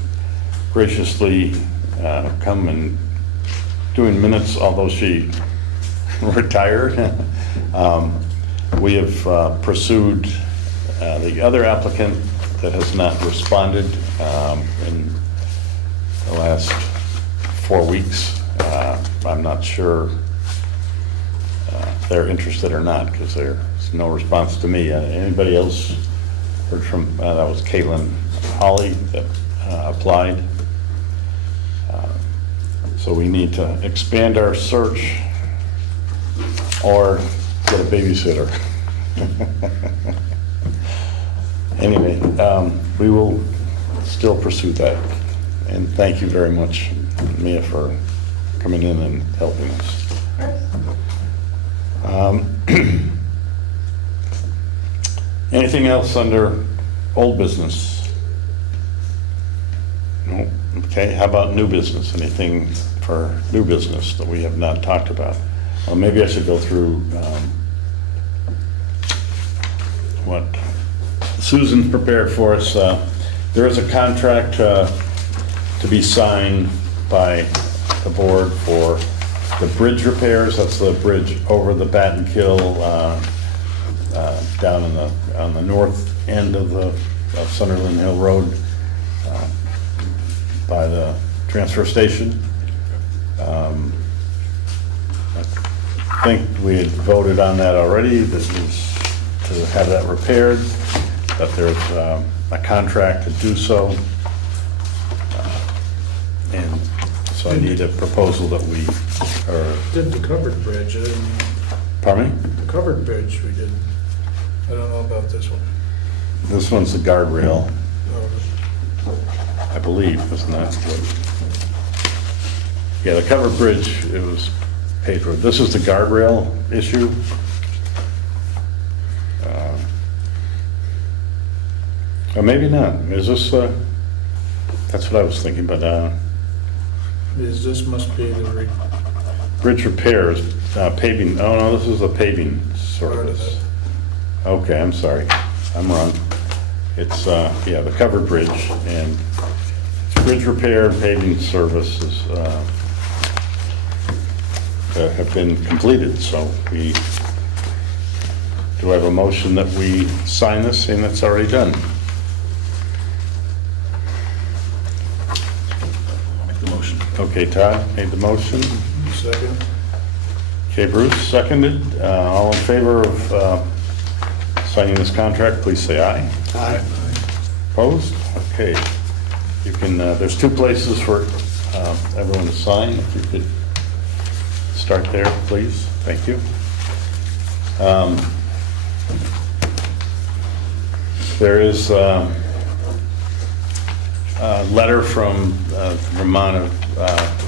graciously come and doing minutes, although she retired. We have pursued the other applicant that has not responded in the last 4 weeks. I'm not sure if they're interested or not, because there's no response to me. Anybody else heard from, that was Caitlin Hawley that applied. So we need to expand our search or get a babysitter. Anyway, we will still pursue that. And thank you very much, Mia, for coming in and helping us. Anything else under old business? No? Okay, how about new business? Anything for new business that we have not talked about? Well, maybe I should go through what Susan prepared for us. There is a contract to be signed by the board for the bridge repairs. That's the bridge over the Batten Kill down on the north end of Sunderland Hill Road by the transfer station. I think we had voted on that already. This is to have that repaired, but there's a contract to do so. And so I need a proposal that we, or, Did the covered bridge, pardon me? the covered bridge we did. I don't know about this one. This one's the guardrail, Oh, I believe, isn't that what? Yeah, the covered bridge, it was paid for. This is the guardrail issue. Or maybe not. Is this, that's what I was thinking, but This must be the bridge repairs, paving, oh no, this is the paving part of service. it. Okay, I'm sorry, I'm wrong. It's, yeah, the covered bridge, and it's bridge repair and paving services that have been completed, so do I have a motion that we sign this, and it's already done? I'll make the motion. Okay, Todd made the motion. Second. Okay, Bruce seconded. All in favor of signing this contract, please say aye. Aye. Opposed? Okay. You can, there's 2 places for everyone to sign. If you could start there, please. Thank you. There is a letter from Vermont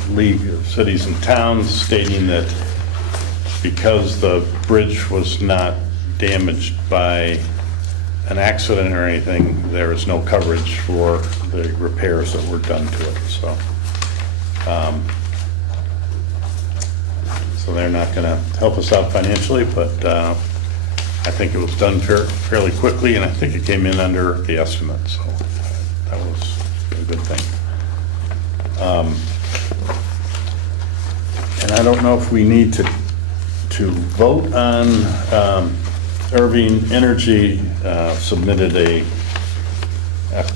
League of Cities and Towns stating that because the bridge was not damaged by an accident or anything, there is no coverage for the repairs that were done to it, so. So they're not gonna help us out financially, but I think it was done fairly quickly, and I think it came in under the estimate, so that was a good thing. And I don't know if we need to vote on, Irving Energy submitted a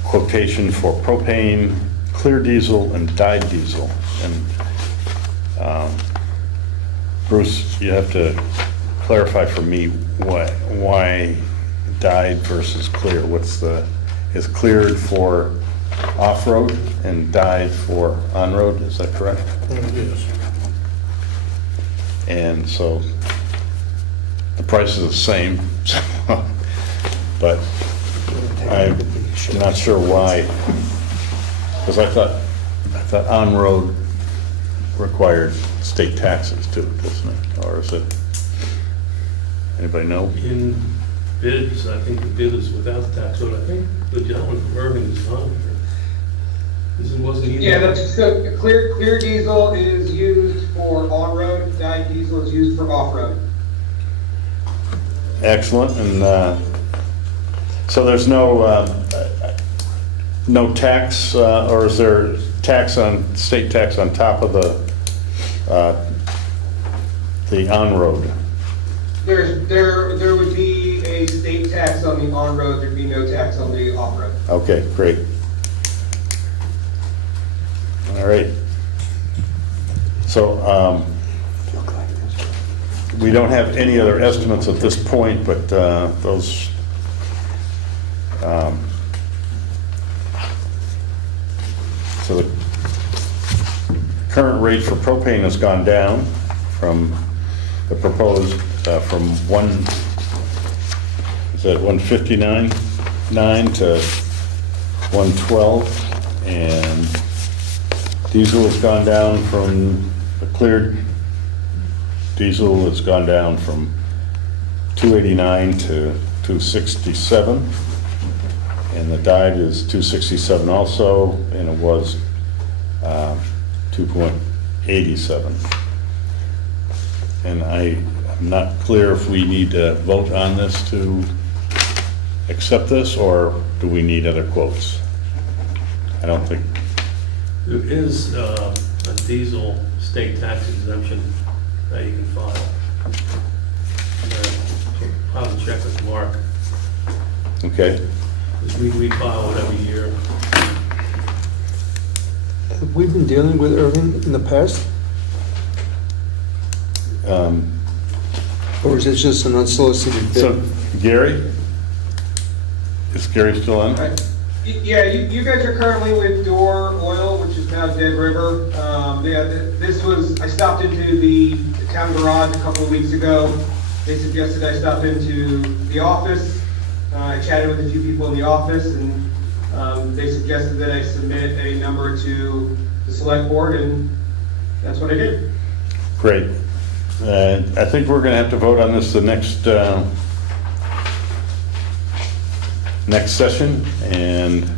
quotation for propane, clear diesel, and dyed diesel. And Bruce, you have to clarify for me why dyed versus clear. Is cleared for off-road and dyed for on-road, is that correct? Yes. And so the price is the same, but I'm not sure why. Because I thought on-road required state taxes too, doesn't it? Or is it, anybody know? In bids, I think the bid is without the tax, but I think the gentleman from Irving is on here. Wasn't he? Yeah, so clear diesel is used for on-road, dyed diesel is used for off-road. Excellent, and so there's no tax, or is there state tax on top of the the on-road? There would be a state tax on the on-road, there'd be no tax on the off-road. Okay, great. All right. So, we don't have any other estimates at this point, but those, so the current rate for propane has gone down from the proposed, from 159.9 to 112, and diesel has gone down from, the cleared diesel has gone down from 289 to 267, and the dyed is 267 also, and it was 2.87. And I'm not clear if we need to vote on this to accept this, or do we need other quotes? I don't think. There is a diesel state tax exemption that you can file. I'll check with Mark. Okay. We file it every year. Have we been dealing with Irving in the past? Or is it just an unsolicited bid? So, Gary? Is Gary still on? Yeah, you guys are currently with Door Oil, which is now Dead River. I stopped into the town garage a couple of weeks ago. They suggested I stop into the office. I chatted with a few people in the office, and they suggested that I submit a number to the select board, and that's what I did. Great. I think we're going to have to vote on this the next session, and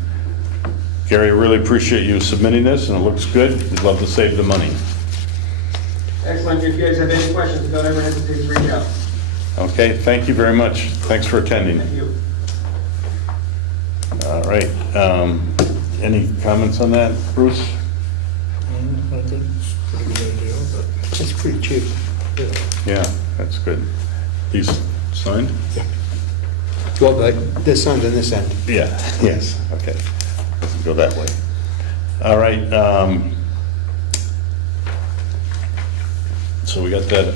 Gary, really appreciate you submitting this, and it looks good. We'd love to save the money. Excellent. If you guys have any questions, don't ever hesitate to reach out. Okay, thank you very much. Thanks for attending. Thank you. All right. Any comments on that, Bruce? I think it's a pretty good idea, but It's pretty cheap. Yeah, that's good. These signed? Well, but this end and this end. Yeah, yes, okay. Let's go that way. All right. So we got that.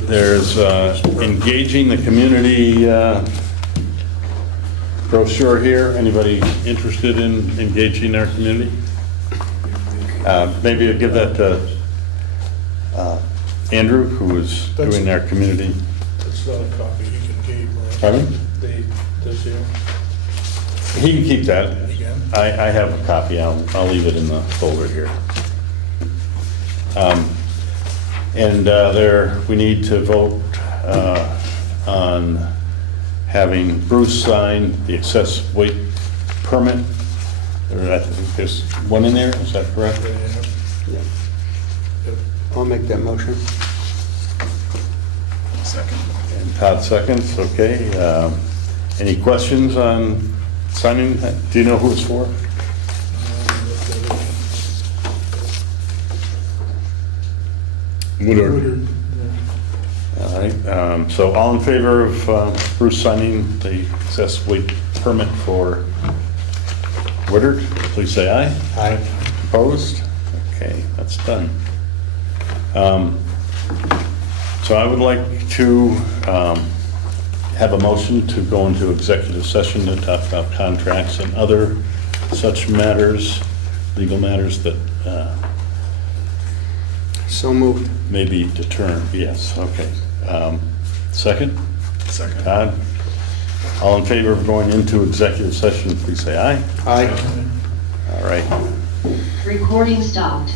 There's engaging the community brochure here. Anybody interested in engaging our community? Maybe I'll give that to Andrew, who is doing our community. it's not a copy you can keep. Right? Pardon? This here, He can keep that. again. I have a copy. I'll leave it in the folder here. And there, we need to vote on having Bruce sign the excess weight permit. I think there's one in there, is that correct? Yeah. I'll make that motion. Second. And Todd seconds, okay. Any questions on signing that? Do you know who it's for? Woodard. All right, so all in favor of Bruce signing the excess weight permit for Woodard, please say aye. Aye. Opposed? Okay, that's done. So I would like to have a motion to go into executive session to talk about contracts and other such matters, legal matters that So moved. may be determined. Yes, okay. Second? Second. Todd? All in favor of going into executive session, please say aye. Aye. All right. Recording stopped.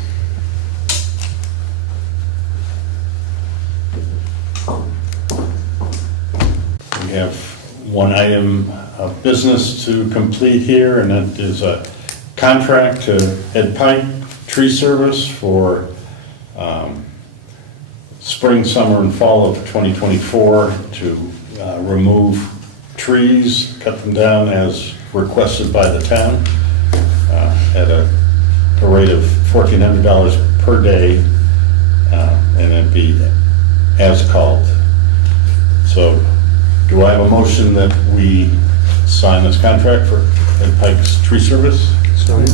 We have one item of business to complete here, and that is a contract to Ed Pike Tree Service for spring, summer, and fall of 2024 to remove trees, cut them down as requested by the town at a a rate of $1,400 per day, and it'd be as called. So do I have a motion that we sign this contract for Ed Pike's tree service? So,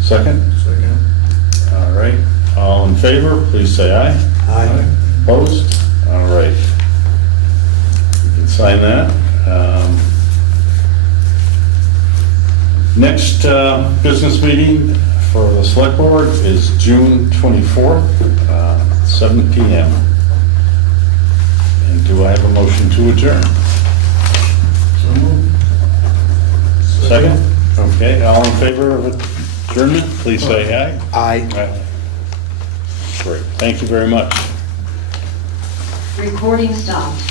Second? Second. All right, all in favor, please say aye. aye. Opposed? All right. You can sign that. Next business meeting for the select board is June 24th, 7 PM. And do I have a motion to adjourn? So moved. Second? Okay, all in favor of adjournment, please say aye. Aye. Aye. Great, thank you very much. Recording stopped.